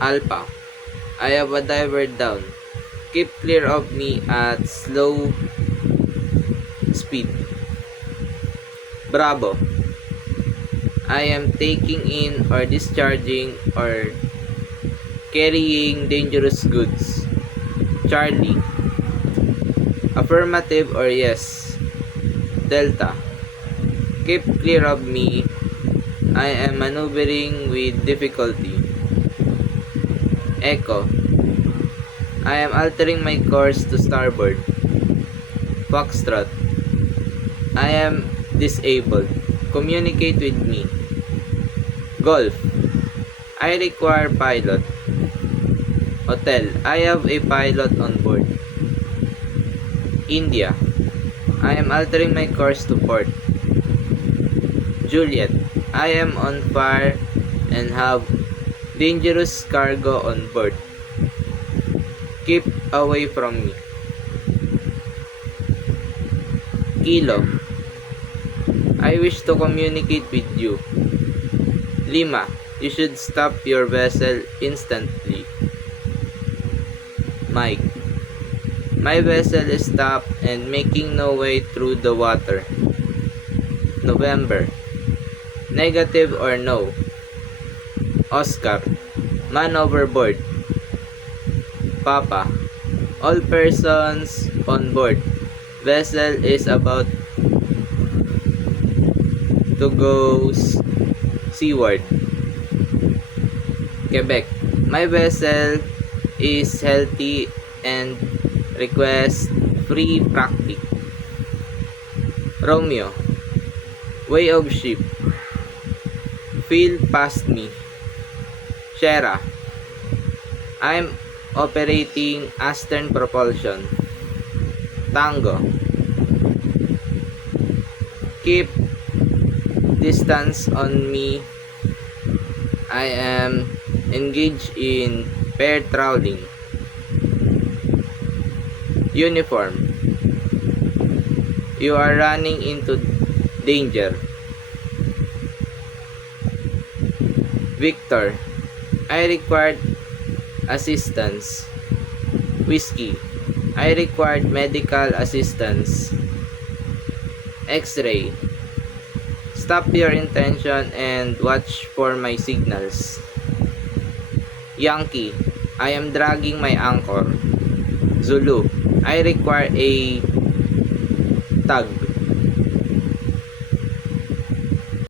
Alpha. I have a diver down. Keep clear of me at slow speed. Bravo. I am taking in or discharging or carrying dangerous goods. Charlie. Affirmative or yes. Delta. Keep clear of me. I am maneuvering with difficulty. Echo. I am altering my course to starboard. Foxtrot. I am disabled. Communicate with me. Golf. I require pilot. Hotel. I have a pilot on board. India. I am altering my course to port. Juliet. I am on fire and have dangerous cargo on board. Keep away from me. Kilo. I wish to communicate with you. Lima. You should stop your vessel instantly. Mike. My vessel is stopped and making no way through the water. November. Negative or no? Oscar. Man overboard. Papa. All persons on board. Vessel is about to go seaward. Quebec. My vessel is healthy and requests free practice. Romeo. Way of ship. Feel past me. Shera. I'm operating astern propulsion. Tango. Keep distance on me. I am engaged in pair trawling. Uniform. You are running into danger. Victor. I required assistance. Whiskey. I required medical assistance. X-ray. Stop your intention and watch for my signals. Yankee. I am dragging my anchor. Zulu. I require a tug.